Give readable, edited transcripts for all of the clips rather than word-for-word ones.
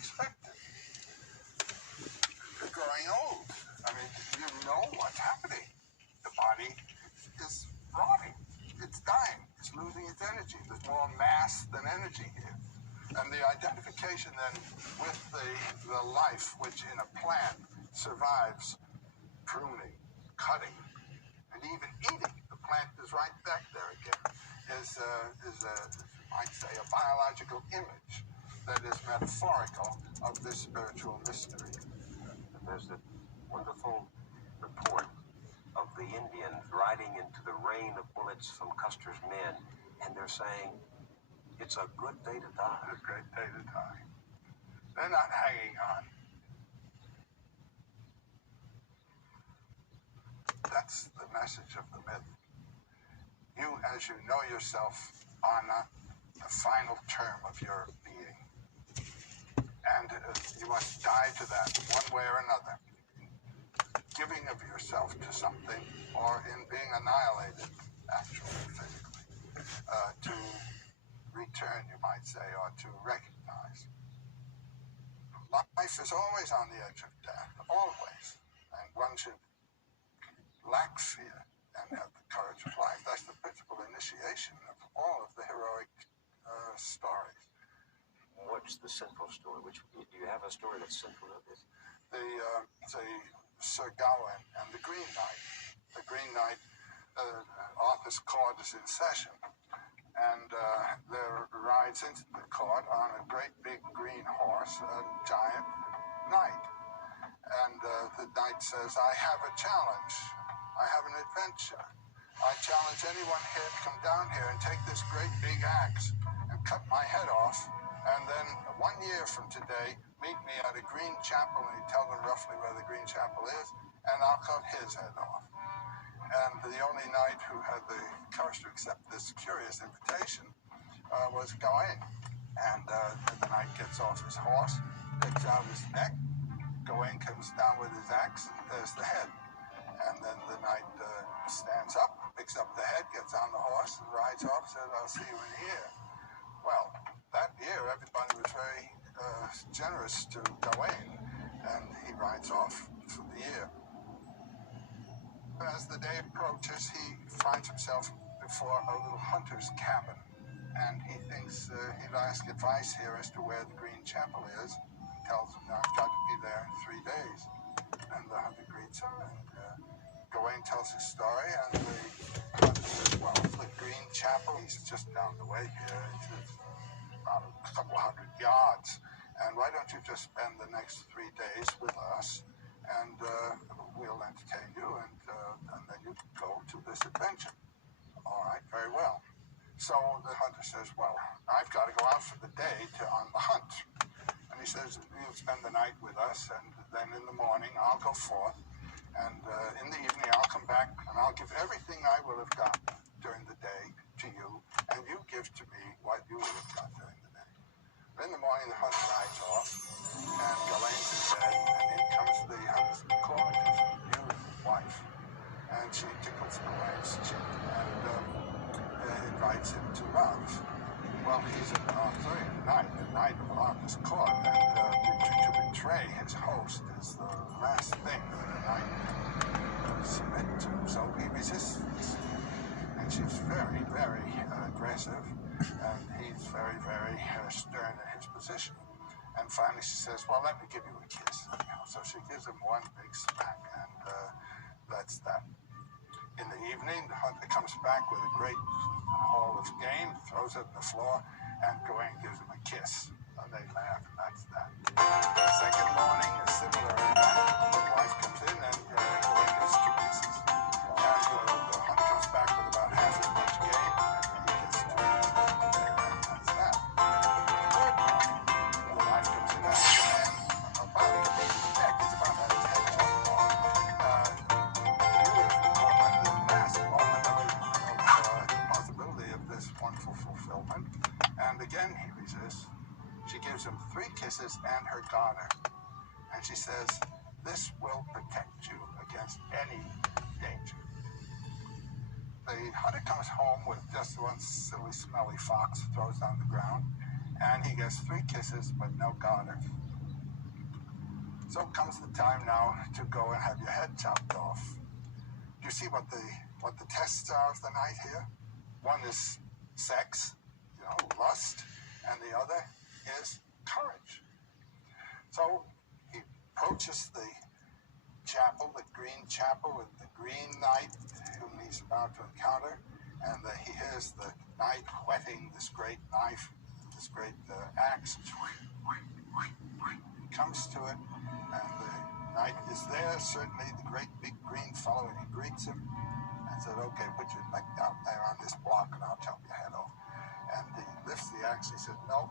expected. You're growing old. I mean, you know what's happening. The body is rotting. It's dying. It's losing its energy. There's more mass than energy here. And the identification then with the life which in a plant survives pruning, cutting, and even eating. The plant is right back there again. Is I'd say, a biological image that is metaphorical of this spiritual mystery. And there's a wonderful report of the Indians riding into the rain of bullets from Custer's men, and they're saying, it's a good day to die. It's a great day to die. They're not hanging on. That's the message of the myth. You, as you know yourself, are not the final term of your being. And you must die to that one way or another. Giving of yourself to something, or in being annihilated, actually, physically, to return, you might say, or to recognize. Life is always on the edge of death, always. And one should lack fear and have the courage of life. That's the principal initiation of all of the heroic stories. What's the central story? Do you have a story that's central to this? The Sir Gawain and the Green Knight. The Green Knight, Arthur's court is in session, and there rides into the court on a great big green horse, a giant knight. And the knight says, I have a challenge. I have an adventure. I challenge anyone here to come down here and take this great big axe and cut my head off, and then 1 year from today, meet me at a green chapel, and you tell them roughly where the green chapel is, and I'll cut his head off. And the only knight who had the courage to accept this curious invitation was Gawain. And the knight gets off his horse, picks out his neck. Gawain comes down with his axe, and there's the head. And then the knight stands up, picks up the head, gets on the horse, and rides off, says, I'll see you in here. Well, that year, everybody was very generous to Gawain, and he rides off for the year. As the day approaches, he finds himself before a little hunter's cabin, and he thinks he'll ask advice here as to where the green chapel is. He tells him, I've got to be there in 3 days. And the hunter greets him, and Gawain tells his story, and the hunter says, well, the green chapel, he's just down the way here. It's about a couple hundred yards. And why don't you just spend the next 3 days with us, and we'll entertain you, and then you can go to this adventure. All right, very well. So the hunter says, well, I've got to go out for the day on the hunt. And he says, you'll spend the night with us, and then in the morning I'll go forth, and in the evening I'll come back, and I'll give everything I will have got during the day to you, and you give to me what you will have got during the day. In the morning, the hunter rides off, and Gawain's in bed, and in comes the hunter's gorgeous, beautiful wife, and she tickles Gawain's cheek and invites him to love. Well, he's an Arthur, a knight of Arthur's court, and to betray his host is the last thing that a knight can submit to. So he resists, and she's very, very aggressive, and he's very, very stern in his position. And finally she says, well, let me give you a kiss. So she gives him one big smack, and that's that. In the evening, the hunter comes back with a great haul of game, throws it on the floor, and Gawain gives him a kiss. And they laugh, and that's that. The second morning, a similar event. The wife comes in, and Gawain gives 2 kisses. And the hunter comes back with about half as much game, and he gets 2 kisses. That's that. The third morning, the wife comes in, and her body, the neck is about that head long. Possibility of this wonderful fulfillment, and again he resists. She gives him 3 kisses and her garter, and she says, this will protect you against any danger. The hunter comes home with just one silly smelly fox, throws it on the ground, and he gets 3 kisses but no garter. So comes the time now to go and have your head chopped off. Do you see what the tests are of the night here? One is sex, lust, and the other is courage. So he approaches the chapel, the green chapel, with the green knight whom he's about to encounter, and he hears the knight whetting this great knife, this great axe. He comes to it, and the knight is there, certainly the great big green fellow, and he greets him and said, "Okay, put your neck out there on this block and I'll chop your head off." And he lifts the axe. He said, "No,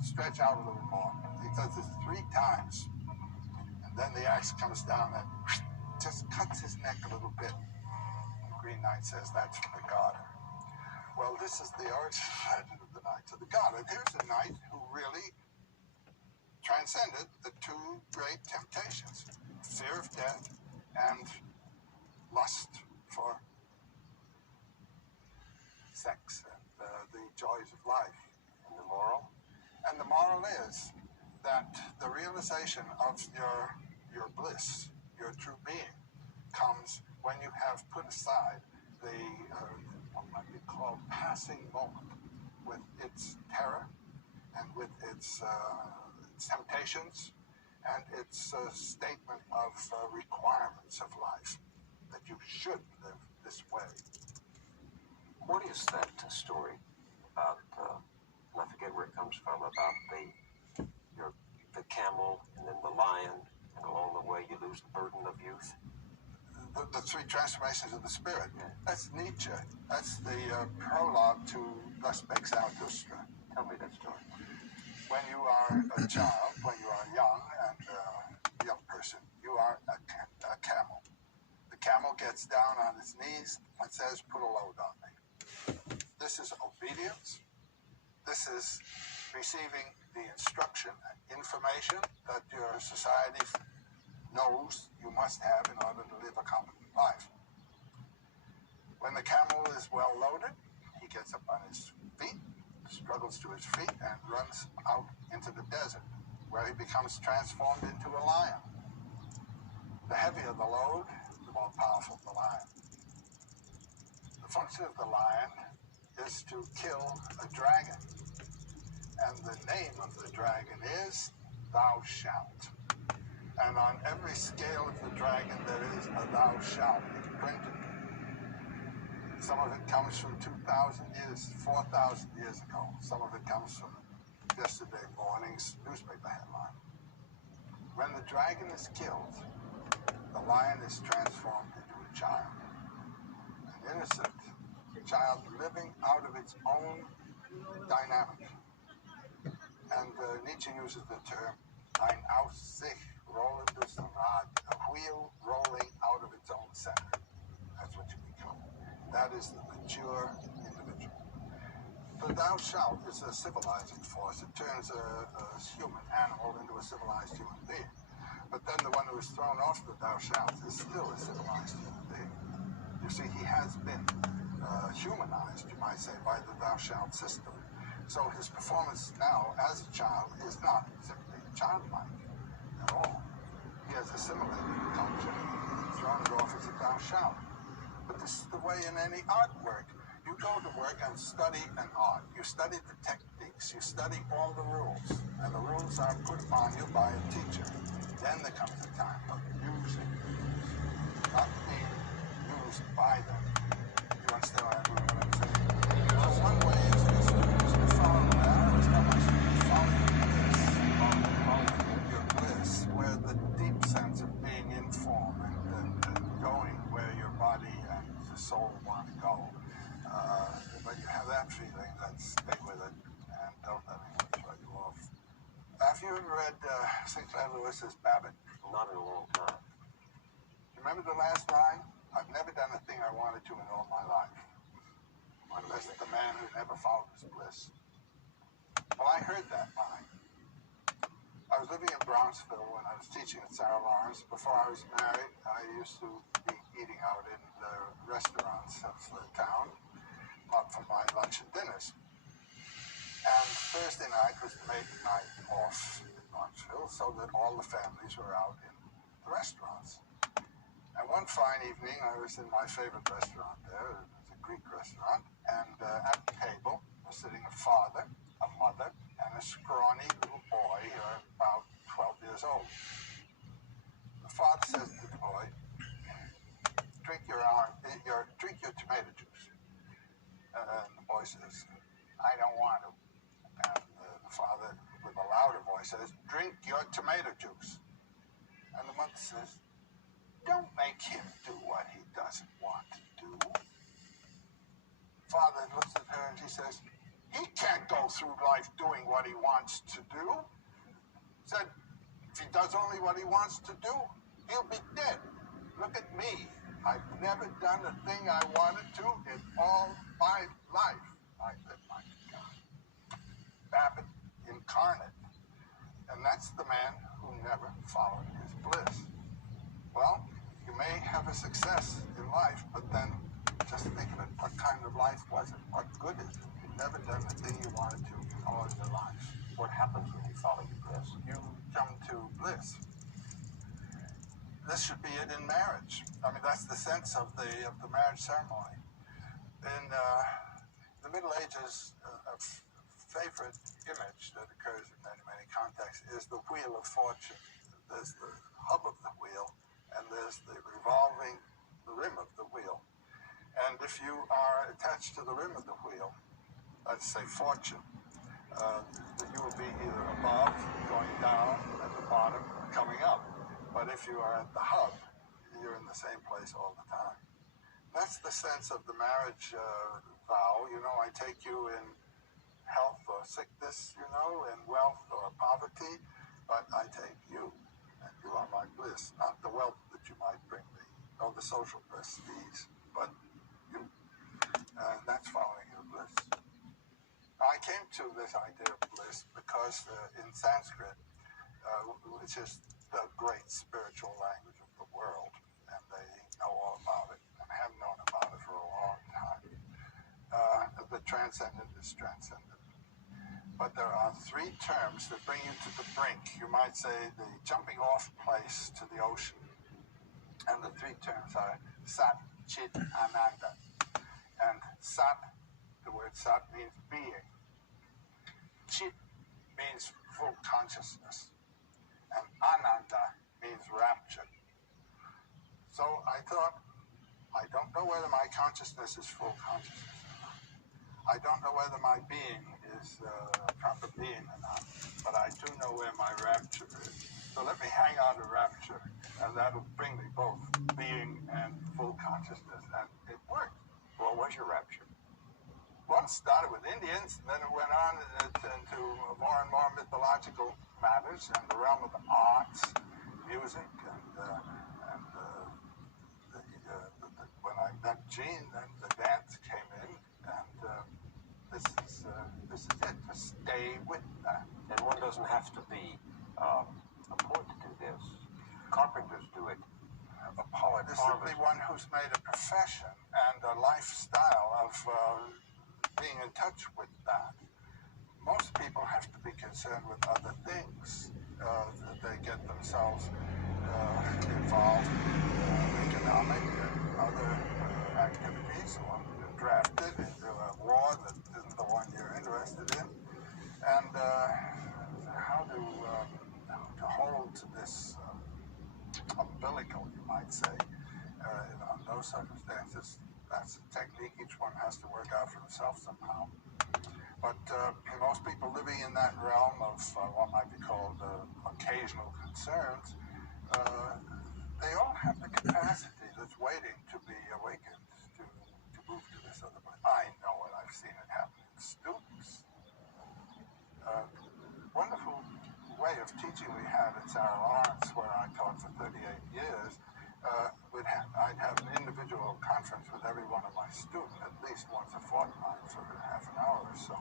stretch out a little more." He does this 3 times, and then the axe comes down and just cuts his neck a little bit. The Green Knight says, "That's from the garter." Well, this is the origin legend of the Knights of the Garter. Here's a knight who really transcended the 2 great temptations: fear of death and lust for sex and the joys of life. And the moral? And the moral is that the realization of your bliss, your true being, comes when you have put aside the what might be called passing moment, with its terror and with its temptations and its statement of requirements of life, that you should live this way. What is that story about, I forget where it comes from, about the camel and then the lion, and along the way you lose the burden of youth? The 3 transformations of the spirit. That's Nietzsche. That's the prologue to Thus Spake Zarathustra. Tell me that story. When you are a child, when you are young and a young person, you are a camel. The camel gets down on its knees and says, "Put a load on me." This is obedience. This is receiving the instruction and information that your society knows you must have in order to live a competent life. When the camel is well loaded, he gets up on his feet, struggles to his feet, and runs out into the desert, where he becomes transformed into a lion. The heavier the load, the more powerful the lion. The function of the lion is to kill a dragon, and the name of the dragon is Thou Shalt. And on every scale of the dragon there is a Thou Shalt printed. Some of it comes from 2,000 years, 4,000 years ago. Some of it comes from yesterday morning's newspaper headline. When the dragon is killed, the lion is transformed into a child, an innocent child living out of its own dynamic. And Nietzsche uses the term "ein aus sich rollendes Rad," a wheel rolling out of its own center. That's what you become. That is the mature individual. The Thou Shalt is a civilizing force. It turns a human animal into a civilized human being. But then the one who is thrown off the Thou Shalt is still a civilized human being. You see, he has been humanized, you might say, by the Thou Shalt system. So his performance now as a child is not simply childlike at all. He has assimilated the culture, thrown it off as a Thou Shalt. But this is the way in any artwork. You go to work and study an art. You study the techniques. You study all the rules. And the rules are put upon you by a teacher. Then there comes a time of using rules, not being used by them. You understand what I'm saying? Well, one way is to follow that. It's not much following your bliss, where the deep sense of being informed and going where your body and the soul want to go. When you have that feeling, then stay with it and don't let anyone throw you off. Have you ever read Sinclair Lewis's Babbitt? Not in a long time. You remember the last line? I've never done a thing I wanted to in all my life. Unless it's the man who never followed his bliss. Well, I heard that line. I was living in Brownsville when I was teaching at Sarah Lawrence. Before I was married, I used to be eating out in the restaurants of the town, for my lunch and dinners. And Thursday night was mate night off in Marshville, so that all the families were out in the restaurants. And one fine evening, I was in my favorite restaurant there. It was a Greek restaurant, and at the table was sitting a father, a mother, and a scrawny little boy, about 12 years old. The father says to the boy, drink your tomato juice. And the boy says, I don't want to. And the father, with a louder voice, says, drink your tomato juice. And the mother says, don't make him do what he doesn't want to do. Father looks at her and he says, he can't go through life doing what he wants to do. Said, if he does only what he wants to do, he'll be dead. Look at me. I've never done a thing I wanted to in all my life. I said, my God. Babbitt incarnate. And that's the man who never followed his bliss. Well, you may have a success in life, but then just think of it. What kind of life was it? What good is it? You've never done the thing you wanted to in all of your life. What happens when you follow your bliss? You come to bliss. This should be it in marriage. I mean, that's the sense of the marriage ceremony. In the Middle Ages, a favorite image that occurs in many, many contexts is the wheel of fortune. There's the hub of the wheel, and there's the revolving rim of the wheel. And if you are attached to the rim of the wheel, let's say fortune, you will be either above, going down, at the bottom, or coming up. But if you are at the hub, you're in the same place all the time. That's the sense of the marriage vow. You know, I take you in health or sickness, you know, in wealth or poverty, but I take you, and you are my bliss, not the wealth that you might bring me, or the social prestige, but you. And that's following your bliss. I came to this idea of bliss because in Sanskrit, which is the great spiritual language of the world, and they know all about it and have known about it for a long time. The transcendent is transcendent. But there are three terms that bring you to the brink. You might say the jumping off place to the ocean. And the three terms are Sat, Chit, Ananda. And Sat, the word Sat means being. Chit means full consciousness. And Ananda means rapture. So I thought, I don't know whether my consciousness is full consciousness or not. I don't know whether my being is proper being or not, but I do know where my rapture is. So let me hang on to rapture, and that'll bring me both being and full consciousness, and it worked. What was your rapture? One started with Indians, and then it went on into more and more mythological matters and the realm of the arts, music, and when I met Gene, then the dance came in, and this is it. To stay with that. And one doesn't have to be a poet to do this. Carpenters do it. A poet is simply one who's made a profession and a lifestyle of being in touch with that. Most people have to be concerned with other things. They get themselves involved in economic and other activities, or drafted into a war that isn't the one you're interested in. And how to hold to this umbilical, you might say, on those circumstances, that's a technique each one has to work out for himself somehow. But most people living in that realm of what might be called occasional concerns, they all have the capacity that's waiting to be awakened to move to this other place. I know it. I've seen it happen in students. Wonderful way of teaching we had at Sarah Lawrence, where I taught for 38 years. I'd have an individual conference with every one of my students at least once a fortnight for half an hour or so.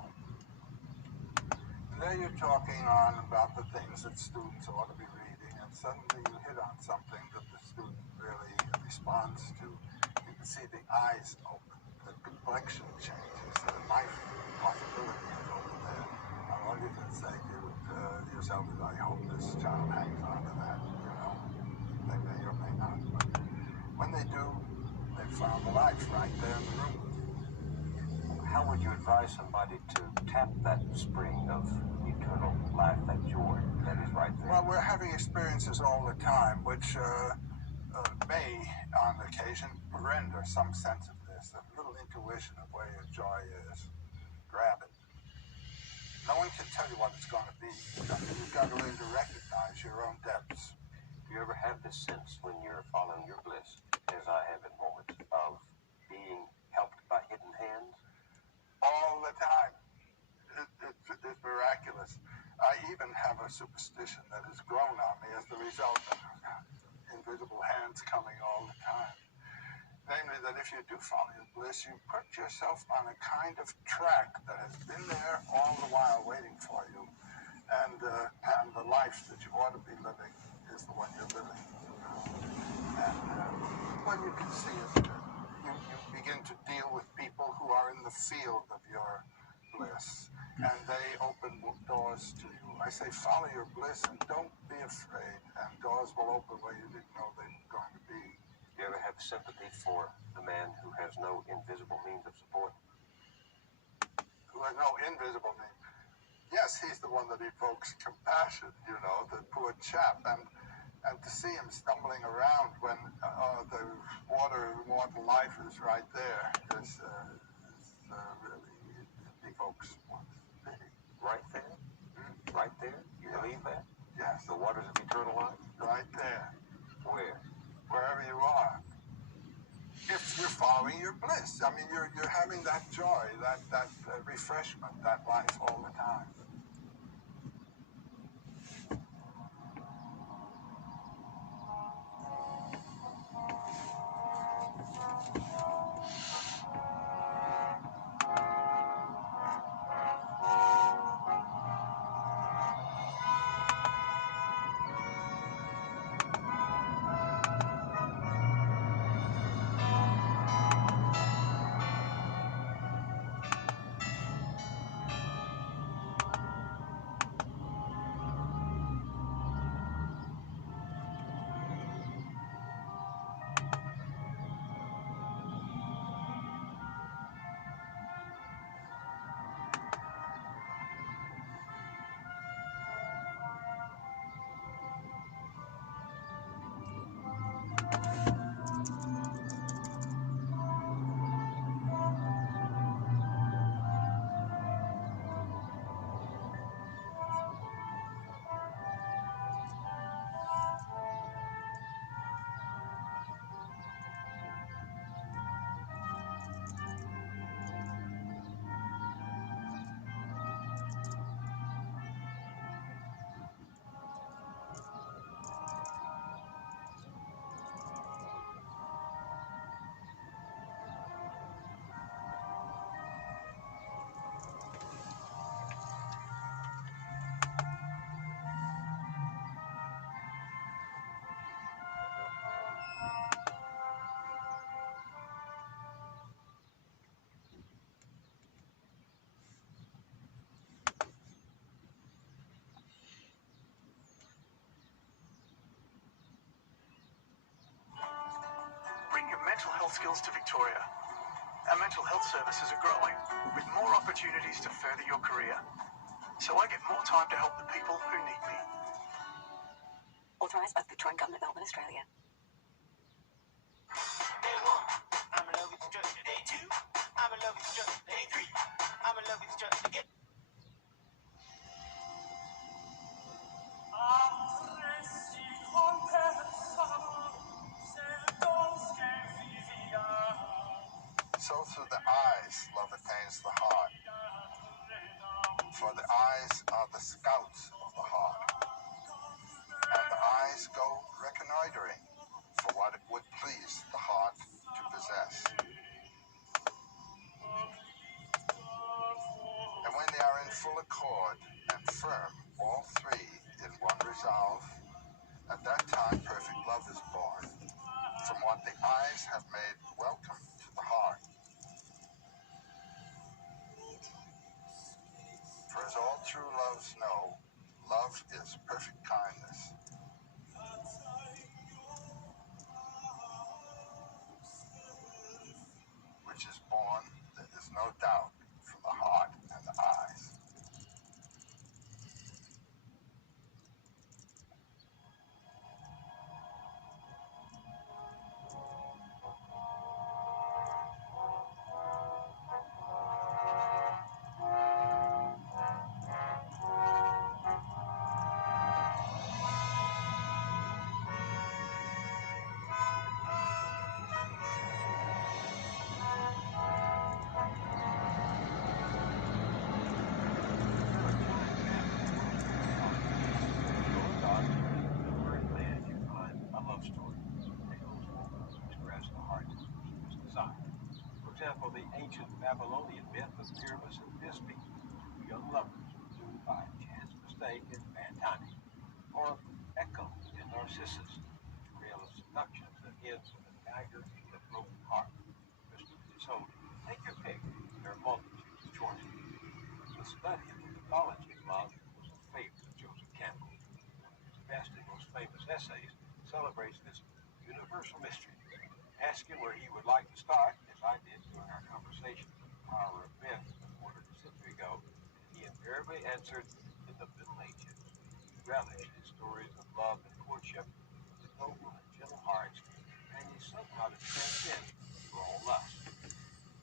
And there you're talking on about the things that students ought to be reading, and suddenly you hit on something that the student really responds to. You can see the eyes open, the complexion changes, the life possibility is over there. all you can say to yourself is, I hope this child hangs on to that, you know. They may or may not, but when they do, they found the life right there in the room. How would you advise somebody to tap that spring of eternal life, that joy that is right there? Well, we're having experiences all the time, which may, on occasion, render some sense of this, a little intuition of where your joy is. Grab it. No one can tell you what it's going to be. You've got to learn to recognize your own depths. Do you ever have this sense when you're following your bliss, as I have at moments, of being helped by hidden hands? All the time. It's miraculous. I even have a superstition that has grown on me as the result of invisible hands coming all the time. Namely, that if you do follow your bliss, you put yourself on a kind of track that has been there all the while waiting for you. And the life that you ought to be living is the one you're living. And when you can see it, you begin to deal with people who are in the field of your bliss, and they open doors to you. I say follow your bliss and don't be afraid, and doors will open where you didn't know they were going to be. Do you ever have sympathy for the man who has no invisible means of support? Who has no invisible means? Yes, he's the one that evokes compassion, you know, the poor chap, and to see him stumbling around when the water life is right there is really, it evokes one's pity. Right there? Mm-hmm. Right there? You believe that? Yes. The waters of eternal life? Right there. Where? Wherever you are. If you're following your bliss, I mean, you're having that joy, that refreshment, that life all the time. Bring your mental health skills to Victoria. Our mental health services are growing, with more opportunities to further your career. So I get more time to help the people who need me. Authorised by the Victorian Government, Melbourne, Australia. Day 1, I'm in love with the structure. Day 2, I'm in love with the structure. Day 3, I'm in love with the structure. Get So through the eyes, love attains the heart. For the eyes are the scouts of the heart. And the eyes go reconnoitering for what it would please the heart to possess. And when they are in full accord and firm, all three in one resolve, at that time perfect love is born, from what the eyes have made welcome to the heart. For as all true troubadours know love is perfect kindness. Which is born, there is no doubt, from the heart and the eyes. For example, the ancient Babylonian myth of Pyramus and Thisbe, two young lovers doomed by chance mistake in Pantani, or Echo and Narcissus, a tale of seduction that ends with a dagger in a broken heart. Christmas is holy. Take your pick. There are multitudes of choices. The study of the mythology of love was a favorite of Joseph Campbell. One of his best and most famous essays celebrates this universal mystery. Ask him where he would like to start, as I did during our conversation on the power of myth a quarter of a century ago, and he invariably answered, in the Middle Ages. He relished in stories of love and courtship, with noble and gentle hearts, and he somehow to transcend all lust.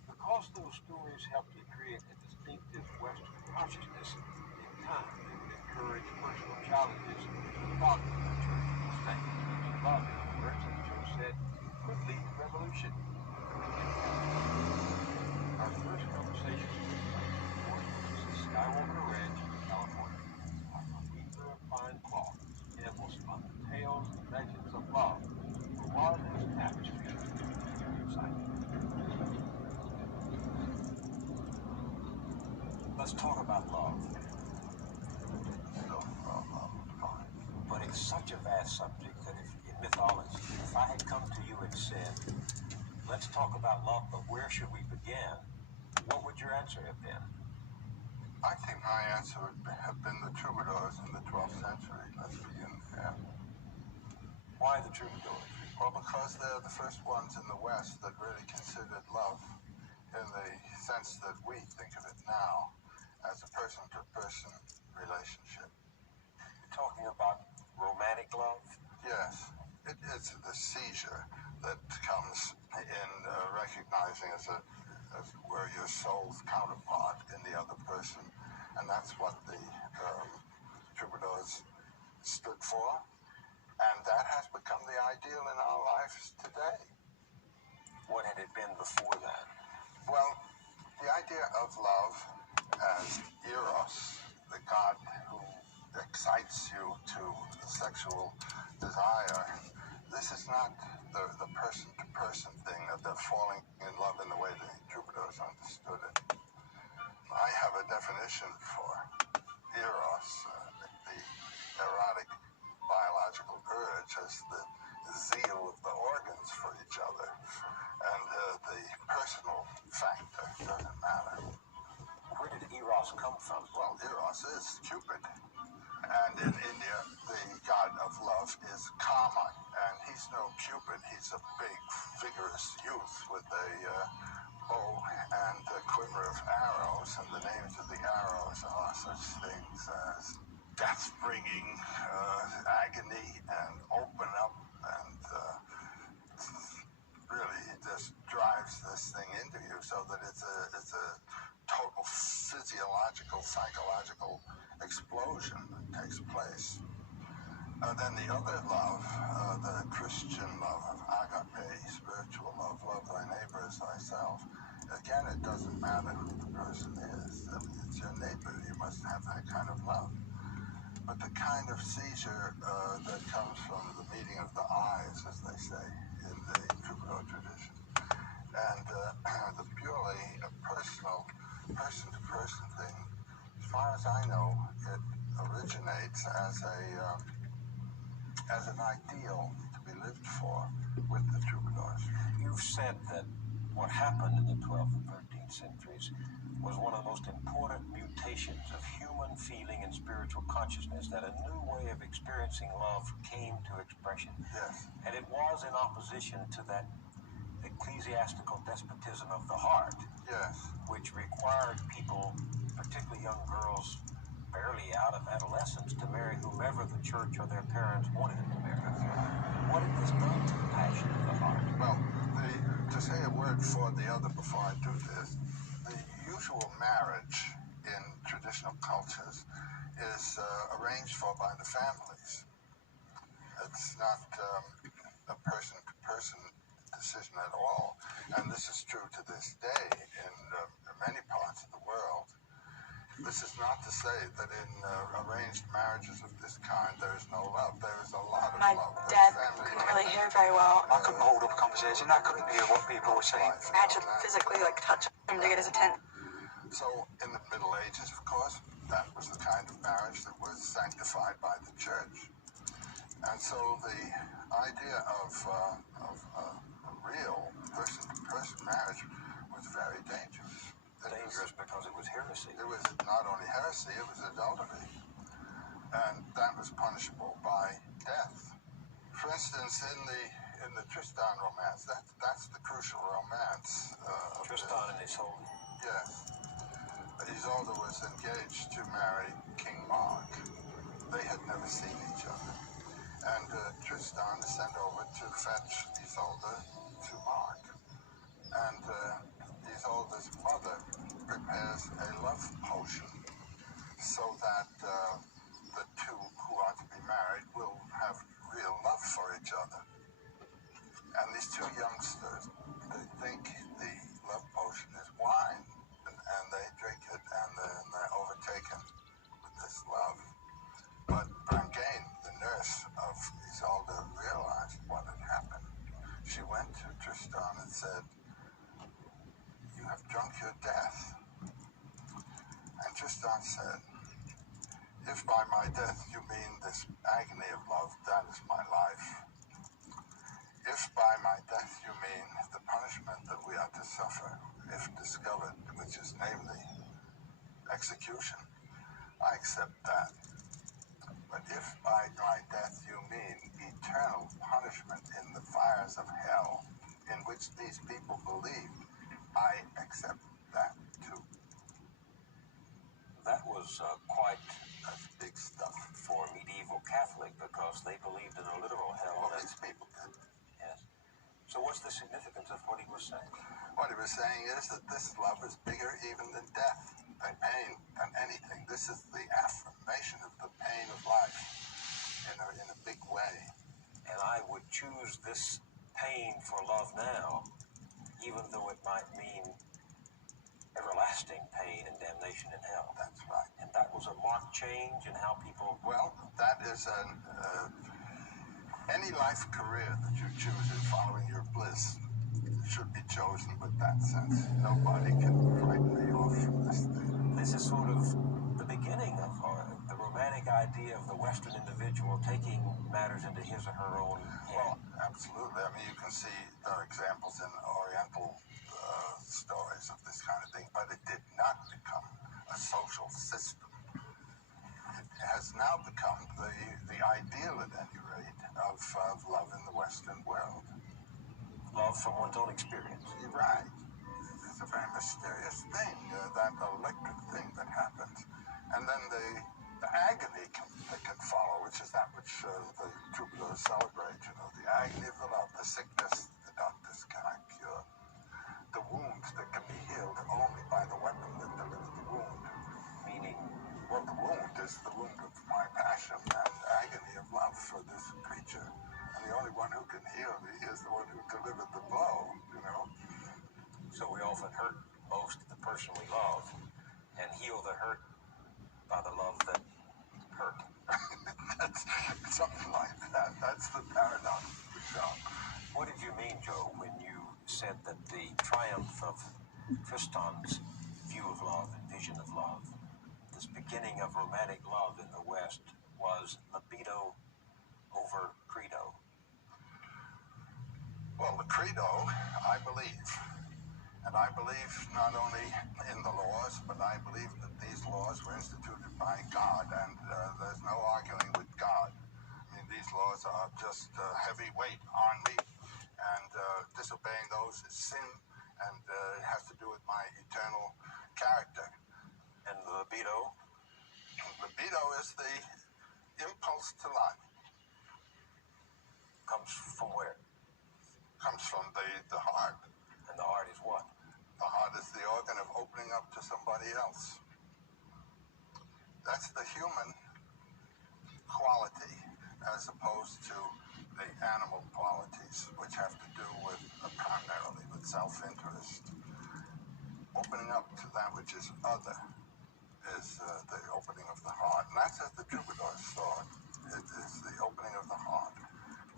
Because those stories helped to create a distinctive Western consciousness in time that would encourage personal challenges without turning mistakes. Love, in other words, as Joe said, could lead to revolution. Our first conversation was Skywalker Ranch, California. A weaver of fine cloth, Campbell spun the tales and legends of love, the wildest tapestry in sight. Let's talk about love. But it's such a vast subject that in mythology, if I had come to you and said, let's talk about love, but where should we begin? What would your answer have been? I think my answer would have been the troubadours in the 12th century. Let's begin there. Why the troubadours? Well, because they're the first ones in the West that really considered love in the sense that we think of it now, as a person-to-person relationship. You're talking about romantic love? Yes. It's the seizure that comes in recognizing as where your soul's counterpart in the other person. And that's what the troubadours stood for. And that has become the ideal in our lives today. What had it been before that? Well, the idea of love as Eros, the god who excites you to sexual desire, this is not the person-to-person thing of the falling in love in the way the troubadours understood it. I have a definition for Eros, the erotic biological urge as the zeal of the organs for each other, and the personal factor doesn't matter. Where did Eros come from? Well, Eros is Cupid. And in India, the god of love is Kama. And he's no Cupid. He's a big, vigorous youth with a bow and a quiver of arrows. And the names of the arrows are such things as death-bringing, agony, and open up. And really just drives this thing into you so that it's a total physiological, psychological explosion that takes place. Then the other love, the Christian love of agape, spiritual love, love thy neighbor as thyself. Again, it doesn't matter who the person is. I mean, it's your neighbor. You must have that kind of love. But the kind of seizure that comes from the meeting of the eyes, as they say in the troubadour tradition, and the purely personal, person-to-person thing, as far as I know, it originates as an ideal to be lived for with the troubadours. You've said that what happened in the 12th and 13th centuries was one of the most important mutations of human feeling and spiritual consciousness, that a new way of experiencing love came to expression. Yes. And it was in opposition to that ecclesiastical despotism of the heart, Yes. which required people, particularly young girls, barely out of adolescence, to marry whomever the church or their parents wanted them to marry. What had this done to the passion of the heart? Well, to say a word for the other before I do this, the usual marriage in traditional cultures is arranged for by the families. It's not a person-to-person decision at all. And this is true to this day in many parts of the world. This is not to say that in arranged marriages of this kind there is no love. There is a lot of My love. dad There's family couldn't really love. hear very well. I couldn't hold up a conversation. I couldn't hear what people were saying. I had to physically touch him to get his attention. So in the Middle Ages, of course, that was the kind of marriage that was sanctified by the church. And so the idea of a real person-to-person marriage was very dangerous. Dangerous because it was heresy. It was not only heresy, it was adultery. And that was punishable by death. For instance, in the Tristan romance, that's the crucial romance. Tristan and Isolde. Yes. Isolde was engaged to marry King Mark. They had never seen each other. And Tristan is sent over to fetch Isolde to Mark. And Isolde's mother prepares a love potion so that the two who are to be married will have real love for each other. And these two youngsters, they think the love potion is wine, and they drink it, and then they're overtaken with this love. But Brangane, the nurse of Isolde, realized what had happened. She went to Tristan and said, "You have drunk your death." And Tristan said, "If by my death you mean this agony of love, that is my life. If by my death you mean the punishment that we are to suffer, if discovered, which is namely execution, I accept that. But if by my death you mean eternal punishment in the fires of hell, in which these people believe, I accept that too." That was quite That's big stuff. for a medieval Catholic, because they believed in a literal hell. Well, these people did. Yes. So what's the significance of what he was saying? What he was saying is that this love is bigger even than death, than pain, than anything. This is the affirmation of the pain of life in a big way. And I would choose this pain for love now, even though it might mean everlasting pain and damnation in hell. That's right. And that was a marked change in how people... Well, that is any life career that you choose in following your bliss should be chosen with that sense. Nobody can frighten me off from this thing. This is sort of the beginning of the romantic idea of the Western individual taking matters into his or her own hand. Well, absolutely. I mean, you can see there are examples in Oriental stories of this kind of thing, but it did not become a social system. It has now become the ideal, at any rate, of love in the Western world. Love from one's own experience. You're right. It's a very mysterious thing, that electric thing that happens. And then the agony that can follow, which is that which the troubadours celebrate, the agony of the love, the sickness the doctors cannot cure, the wounds that can be healed only by the weapon that delivered the wound. Meaning, Well, the wound is the wound of my passion and agony of love for this creature. And the only one who can heal me is the one who delivered the blow, so we often hurt most the person we love and heal the hurt by the love that hurt. That's something like that. That's the paradox of the show. What did you mean, Joe, when you said that the triumph of Tristan's view of love and vision of love, this beginning of romantic love in the West, was libido over credo? Well, the credo, I believe, And I believe not only in the laws, but I believe that these laws were instituted by God, and there's no arguing with God. I mean, these laws are just heavy weight on me, and disobeying those is sin, and it has to do with my eternal character. And the libido? Libido is the impulse to life. Comes from where? Comes from the heart. And the heart is what? The heart is the organ of opening up to somebody else. That's the human quality as opposed to the animal qualities, which have to do with primarily with self-interest. Opening up to that which is other is the opening of the heart. And that's as the troubadours saw it. It is the opening of the heart.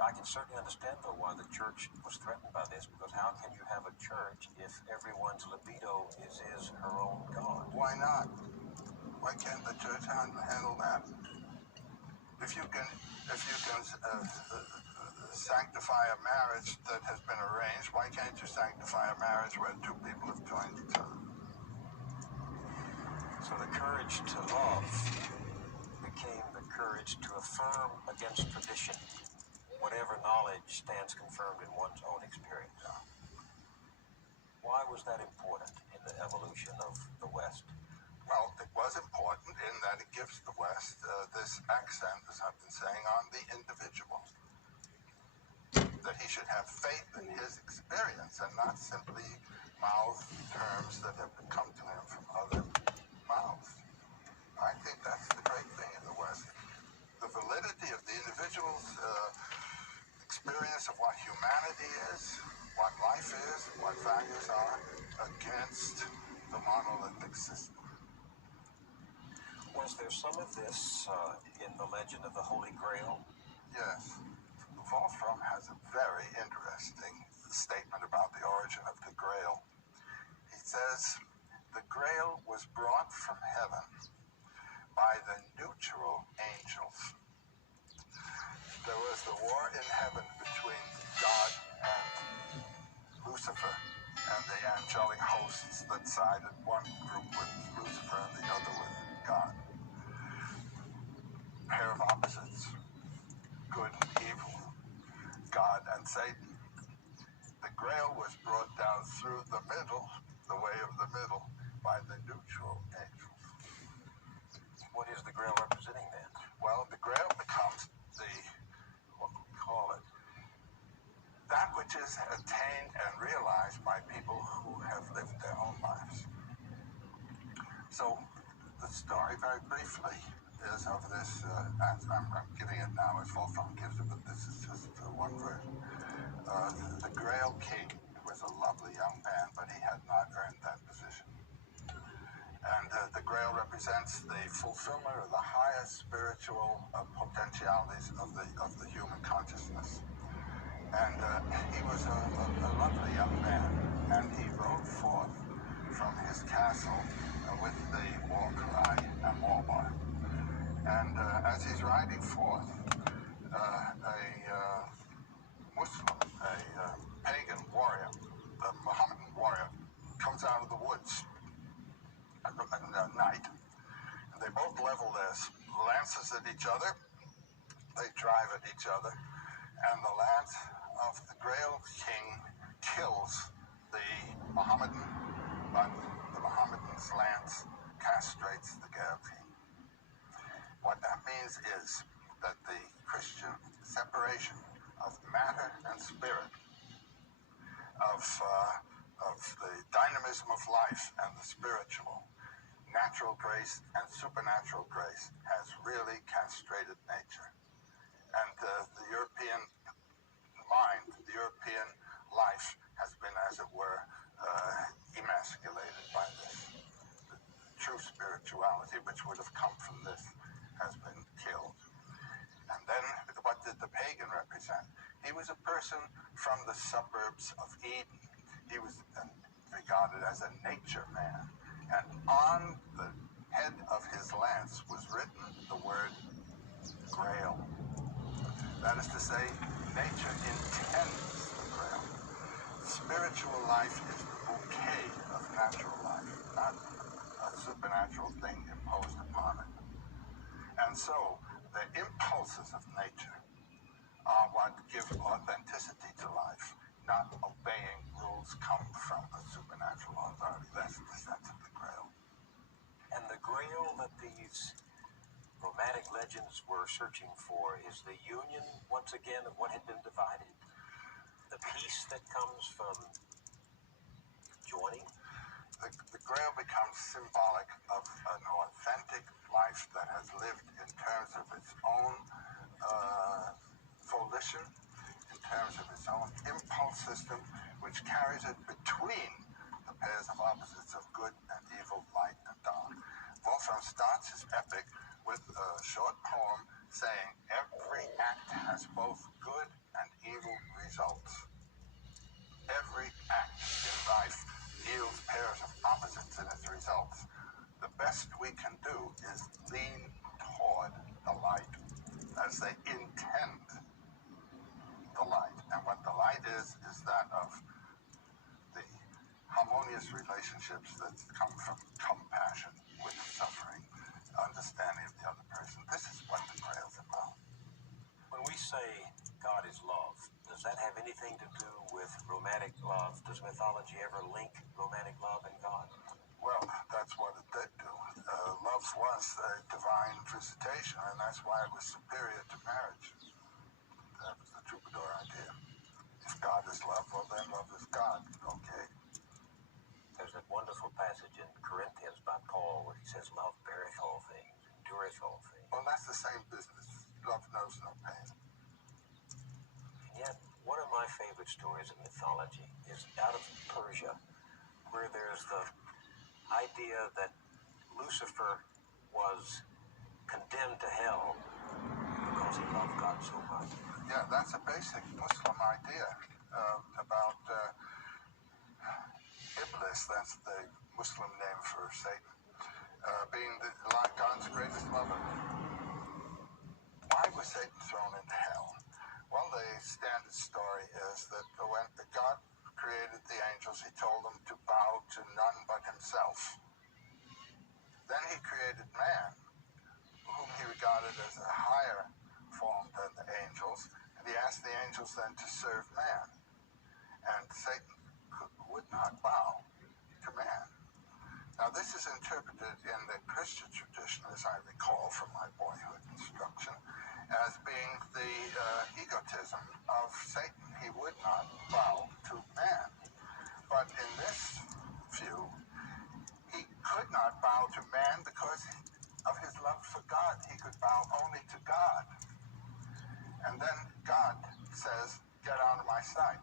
I can certainly understand, though, why the church was threatened by this, because how can you have a church if everyone's libido is her own God? Why not? Why can't the church handle that? If you can sanctify a marriage that has been arranged, why can't you sanctify a marriage where two people have joined each other? So the courage to love became the courage to affirm against tradition whatever knowledge stands confirmed in one's own experience. Why was that important in the evolution of the West? Well, it was important in that it gives the West this accent, as I've been saying, on the individual. That he should have faith in his experience and not simply mouth terms that have come to him from other mouths. I think that's the great thing in the West. The validity of the individual's experience of what humanity is, what life is, what values are, against the monolithic system. Was there some of this in the legend of the Holy Grail? Yes. Wolfram has a very interesting statement about the origin of the Grail. He says, the Grail was brought from heaven by the neutral angels. There was the war in heaven between God and Lucifer and the angelic hosts that sided one group with Lucifer and the other with God. A pair of opposites, good and evil, God and Satan. The Grail was brought down through the middle, the way of the middle, by the neutral angels. What is the Grail representing then? Well, the Grail becomes the, what we call it, that which is attained and realized by people who have lived their own lives. So, the story, very briefly, is of this, I'm giving it now as Wolfram gives it, but this is just one version. The Grail King was a lovely young man, but he had not earned that position. And the Grail represents the fulfillment of the highest spiritual potentialities of the human consciousness. And he was a lovely young man, and he rode forth from his castle with the war cry Amorbar. And as he's riding forth, a Muslim, a pagan warrior, a Mohammedan warrior, comes out of the woods at night. And they both level their lances at each other. They drive at each other. And the lance of the Grail King kills the Mohammedan, but the Mohammedan's lance castrates the Grail King. What that means is that the Christian separation of matter and spirit, of the dynamism of life and the spiritual, natural grace and supernatural grace, has really castrated nature. And the European mind, the European life has been, as it were, emasculated by this. The true spirituality, which would have come from this, has been killed. And then, what did the pagan represent? He was a person from the suburbs of Eden. He was regarded as a nature man. And on the head of his lance was written the word Grail. That is to say, nature intends the Grail. Spiritual life is the bouquet of natural life, not a supernatural thing imposed upon it. And so, the impulses of nature are what give authenticity to life. Not obeying rules come from a supernatural authority. That's the sense of the Grail. And the grail that these romantic legends were searching for is the union, once again, of what had been divided. The peace that comes from joining. The Grail becomes symbolic of an authentic life that has lived in terms of its own volition, in terms of its own impulse system, which carries it between the pairs of opposites of good and evil, light and dark. Wolfram starts his epic with a short poem saying every act has both good and evil results. Every act in life yields pairs of opposites in its results. The best we can do is lean toward the light as they intend the light. And what the light is that of the harmonious relationships that come from compassion with suffering, understanding of the other person. This is what the Grail's about. When we say God is love, does that have anything to do with romantic love? Does mythology ever link romantic love and God? Well, that's what it did do. Love was a divine visitation, and that's why it was superior to marriage. That was the troubadour idea. If God is love, well then love is God. Okay. There's that wonderful passage in Corinthians by Paul where he says, love beareth all things, endureth all things. Well, that's the same business. Love knows no pain. And yet, one of my favorite stories of mythology is out of Persia, where there's the idea that Lucifer was condemned to hell because he loved God so much. Yeah, that's a basic Muslim idea about Iblis. That's the Muslim name for Satan, being God's greatest lover. Why was Satan thrown into hell? Well, the standard story is that when God created the angels, he told them to bow to none but himself. Then he created man, whom he regarded as a higher form than the angels, and he asked the angels then to serve man. And Satan would not bow to man. Now, this is interpreted in the Christian tradition, as I recall from my boyhood instruction, as being the egotism of Satan. He would not bow to man. But in this view, he could not bow to man because of his love for God. He could bow only to God. And then God says, get out of my sight.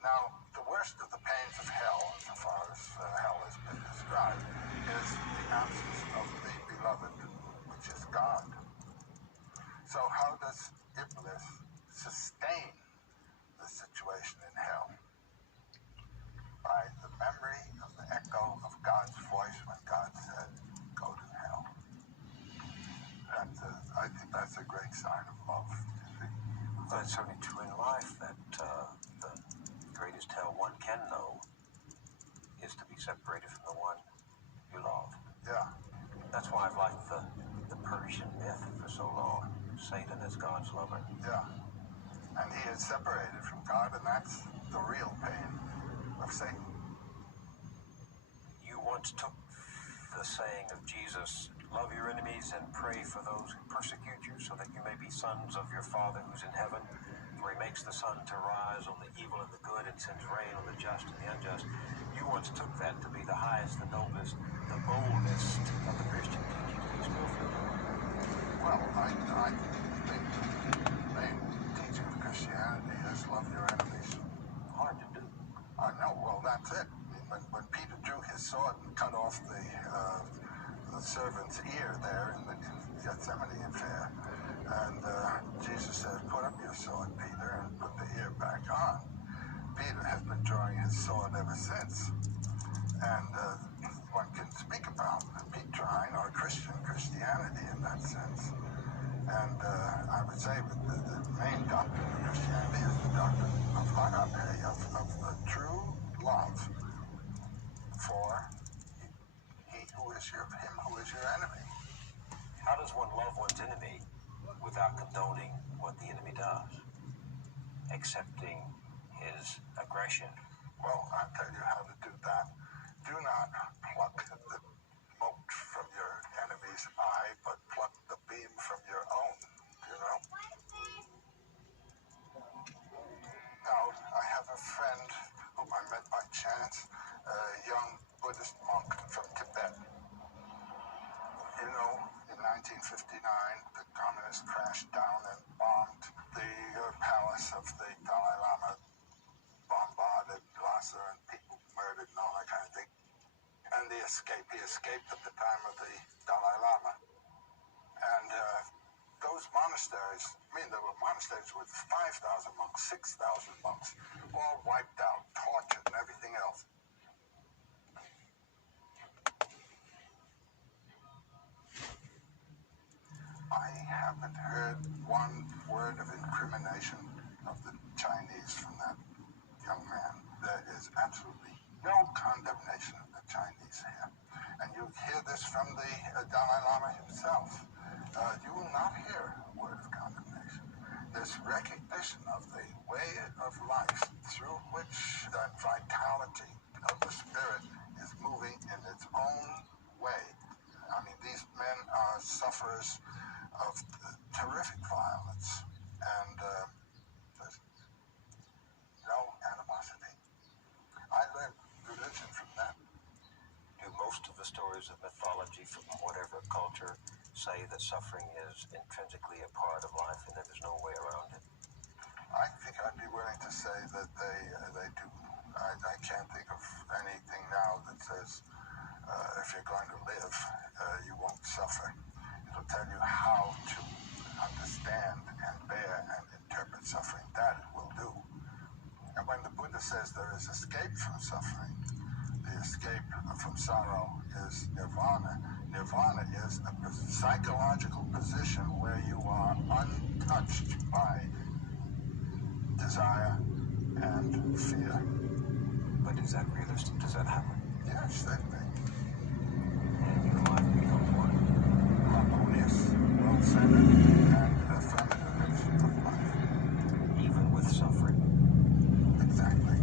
Now, the worst of the pains of hell, so far as hell has been described, is the absence of the beloved, which is God. So how does Iblis sustain the situation in hell? By the memory of the echo of God's voice when God said, go to hell. I think that's a great sign of love. That's certainly true in life, that the greatest hell one can know is to be separated from the one you love. Yeah. That's why I've liked the Persian myth for so long. Satan as God's lover. Yeah. And he is separated from God, and that's the real pain of Satan. You once took the saying of Jesus, love your enemies and pray for those who persecute you, so that you may be sons of your Father who's in heaven, where he makes the sun to rise on the evil and the good and sends rain on the just and the unjust. You once took that to be the highest, the noblest, the boldest of the Christian teachings. Do you still feel that? Well, I think the main teaching of Christianity is love your enemies. Hard to do. No, well, that's it. When Peter drew his sword and cut off the servant's ear there in the Gethsemane affair, and Jesus said, put up your sword, Peter, and put the ear back on. Peter has been drawing his sword ever since. And one can speak about Petrine or Christianity in that sense. And I would say that the main doctrine of Christianity is the doctrine of agape, of the true love for him who is your enemy. How does one love one's enemy without condoning what the enemy does? Accepting his aggression. Well, I'll tell you how to do that. Do not pluck the mote from your enemy's eye, but pluck the beam from your own, you know? Now, I have a friend whom I met by chance, a young Buddhist monk from Tibet. You know, in 1959, the communists crashed down and bombed the palace of the Dalai Lama, bombarded Lhasa, and people murdered and all that kind of thing. And he escaped at the time of the Dalai Lama. And those monasteries, there were monasteries with 5,000 monks, 6,000 monks, all wiped out, tortured, and everything else. I haven't heard one word of incrimination of the Chinese from that young man. There is absolutely no condemnation of the Chinese here. And you hear this from the Dalai Lama himself. You will not hear a word of condemnation. This recognition of the way of life through which that vitality of the spirit is moving in its own way. These men are sufferers of terrific violence, and there's no animosity. I learned religion from them. Do most of the stories of mythology from whatever culture say that suffering is intrinsically a part of life and that there's no way around it? I think I'd be willing to say that they do. I can't think of anything now that says if you're going to live, you won't suffer. It'll tell you how to understand and bear and interpret suffering. That it will do. And when the Buddha says there is escape from suffering, the escape from sorrow is nirvana. Nirvana is a psychological position where you are untouched by desire and fear. But is that realistic? Does that happen? Yes, certainly. And your life becomes one. Harmonious, well-centered, and affirmative of life. Even with suffering. Exactly.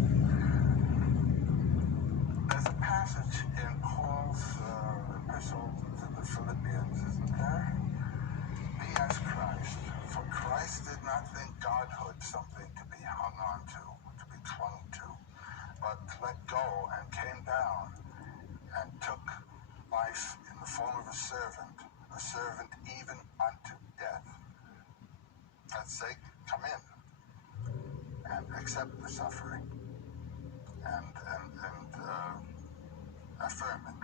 There's a passage in Paul's epistle to the Philippians, isn't there? Be as Christ, for Christ did not think godhood something to be hung on to be clung to, but let go and came down and took life in the form of a servant even unto death. Let's say, come in and accept the suffering and affirm it.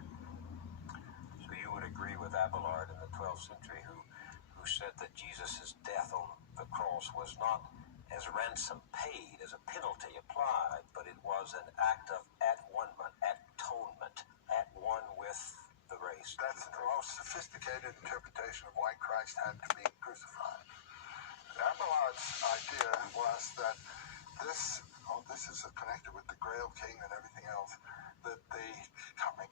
So you would agree with Abelard in the 12th century who said that Jesus' death on the cross was not as ransom paid, as a penalty applied, but it was an act of at-one-ment, atonement, at one with the race. That's the most sophisticated interpretation of why Christ had to be crucified. Abelard's idea was that this is connected with the Grail King and everything else, that the coming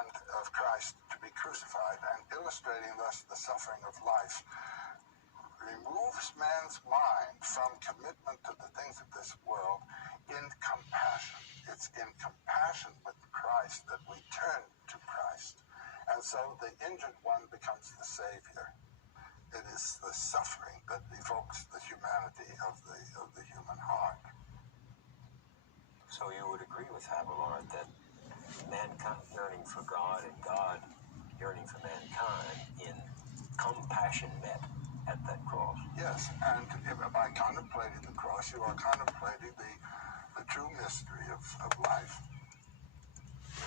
and of Christ to be crucified, and illustrating thus the suffering of life, removes man's mind from commitment to the things of this world in compassion. It's in compassion with Christ that we turn to Christ. And so the injured one becomes the Savior. It is the suffering that evokes the humanity of the human heart. So you would agree with Abelard that mankind yearning for God and God yearning for mankind in compassion met at that cross. Yes, and by contemplating the cross, you are contemplating the true mystery of life.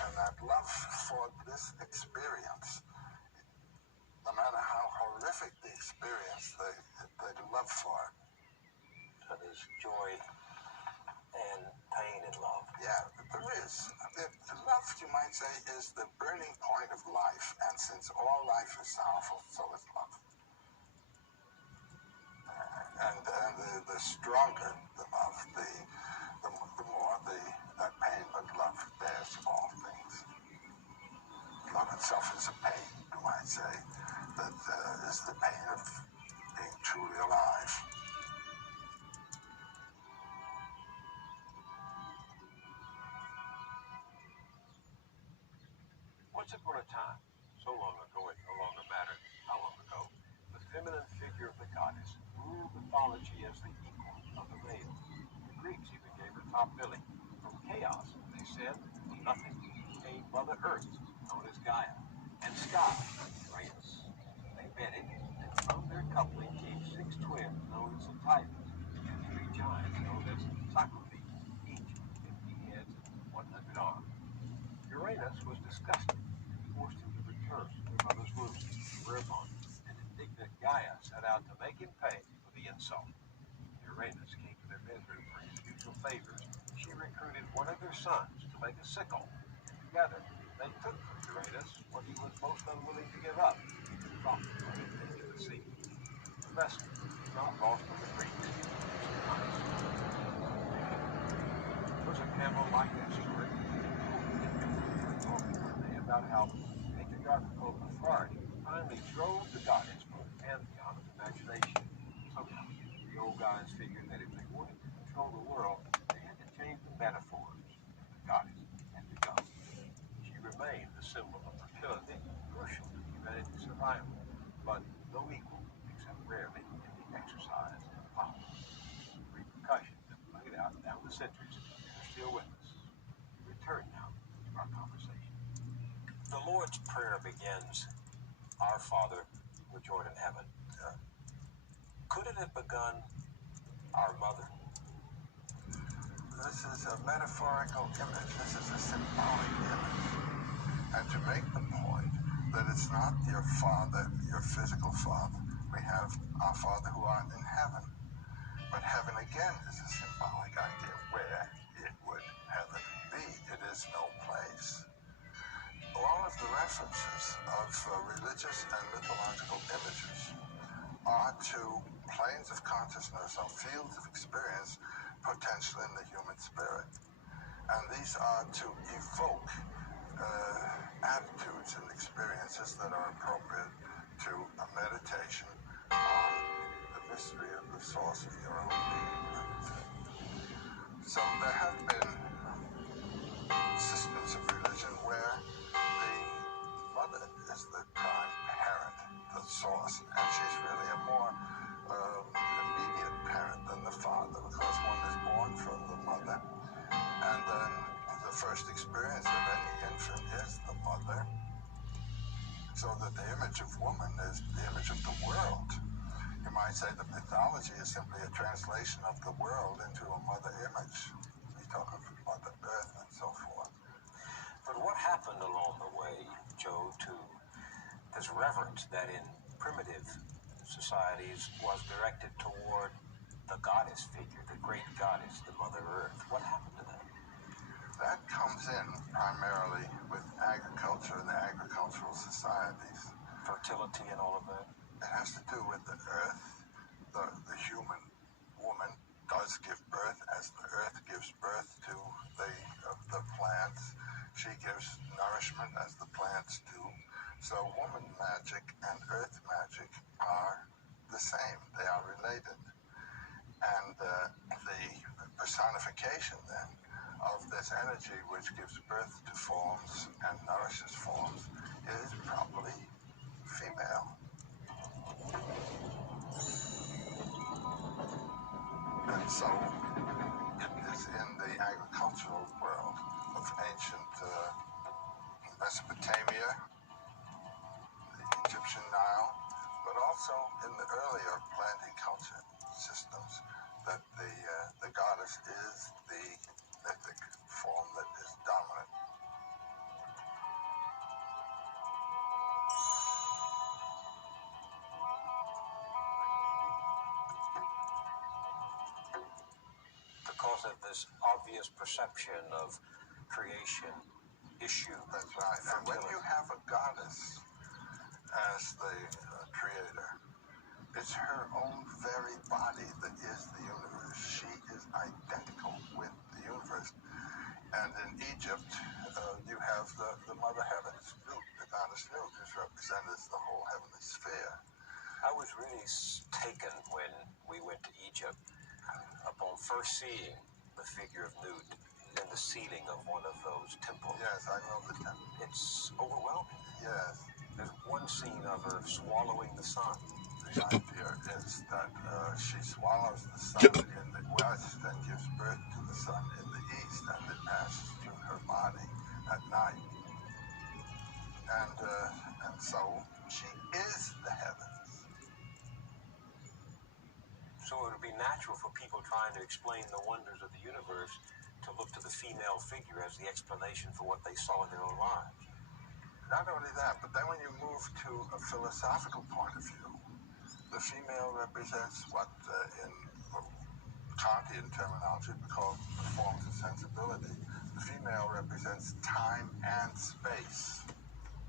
And that love for this experience, no matter how horrific the experience, they love for it. So there's joy and pain in love. Yeah, there is. The love, you might say, is the burning point of life, and since all life is sorrowful, so is love. And the stronger the love, the more that pain, but love bears Once upon a time, so long ago it no longer mattered how long ago, the feminine figure of the goddess ruled mythology as the equal of the male. The Greeks even gave her top billing. From chaos, they said, nothing, came Mother Earth, known as Gaia, and Sky, Uranus. They betted that from their coupling came 6 twins known as the Titans, and 3 giants known as Cyclopes, each with 50 heads and 100 arms. Uranus was disgusted and forced him to return to their mother's womb, whereupon an indignant Gaia set out to make him pay for the insult. Uranus came to their bedroom for his usual favors. She recruited one of their sons to make a sickle, and together they took from Uranus what he was most unwilling to give up, the profit of it into the sea. The lesson is not lost on the Greeks. It was a camel like that story. About how patriarchal authority finally drove the goddess from the pantheon of imagination. Somehow, the old guys figured that if they wanted to control the world, they had to change the metaphors. The goddess had begun. She remained the symbol of fertility, crucial to humanity's survival, but no equal, except rarely, in the exercise of power. Repercussions that played out down the centuries are still with us. Return now to our conversation. The Lord's Prayer begins, Our Father, which art in heaven. Could it have begun, Our Mother? This is a metaphorical image. This is a symbolic image. And to make the point that it's not your father, your physical father. We have our Father who art in heaven. But heaven again is a symbolic idea. Where it would heaven be? It is no place. All of the references of religious and mythological images are to planes of consciousness or fields of experience potential in the human spirit. And these are to evoke attitudes and experiences that are appropriate to a meditation on the mystery of the source of your own being. So there have been systems of religion where the mother is the prime parent, the source, and she's really a more immediate parent than the father, because one is born from the mother, and then the first experience of any infant is the mother, so that the image of woman is the image of the world. You might say that mythology is simply a translation of the world into a mother image. We talk of Mother Earth and so forth. But what happened along the way, Joe, to this reverence that in primitive societies was directed toward the goddess figure, the great goddess, the Mother Earth? What happened to that? That comes in primarily with agriculture and the agricultural societies. Fertility and all of that? It has to do with the earth. The human woman does give birth as the earth gives birth to the plants. She gives nourishment as the plants do. So woman magic and earth magic are the same. They are related. And the personification then of this energy which gives birth to forms and nourishes forms is probably female. And so it is in the agricultural world of ancient Mesopotamia, the Egyptian Nile, but also in the earlier planting culture systems that the goddess is the mythic form that is dominant. Because of this obvious perception of creation, issue. That's right. And when you have a goddess as the creator, it's her own very body that is the universe. She is identical with the universe. And in Egypt, you have the Mother Heavens, Nut, the goddess Nut, is represented as the whole heavenly sphere. I was really taken when we went to Egypt upon first seeing the figure of Nut. in the ceiling of one of those temples. Yes, I know the temple. It's overwhelming. Yes. There's one scene of her swallowing the sun. The idea is that she swallows the sun in the west and gives birth to the sun in the east, and it passes through her body at night. And so she is the heavens. So it would be natural for people trying to explain the wonders of the universe to look to the female figure as the explanation for what they saw in their own lives. Not only that, but then when you move to a philosophical point of view, the female represents what in Kantian terminology we call the forms of sensibility. The female represents time and space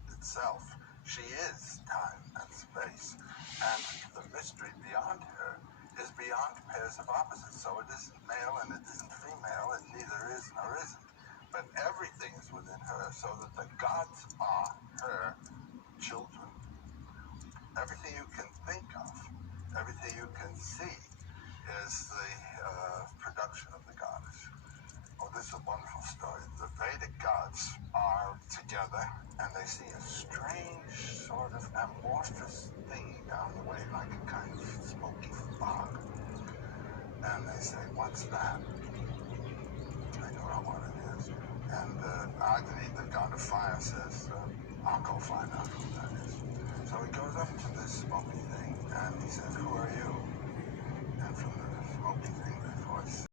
itself. She is time and space. And the mystery beyond her is beyond pairs of opposites. So it isn't male and it isn't female, and neither is nor isn't. But everything is within her, so that the gods are her children. Everything you can think of, everything you can see, is the production of the goddess. Oh, this is a wonderful story. The Vedic gods are together, and they see a strange sort of amorphous thing down the way, like a kind of smoky fog. And they say, "What's that?" I don't know what it is. And Agni, the god of fire, says, "I'll go find out who that is." So he goes up to this smoky thing, and he says, "Who are you?" And from the smoky thing, the voice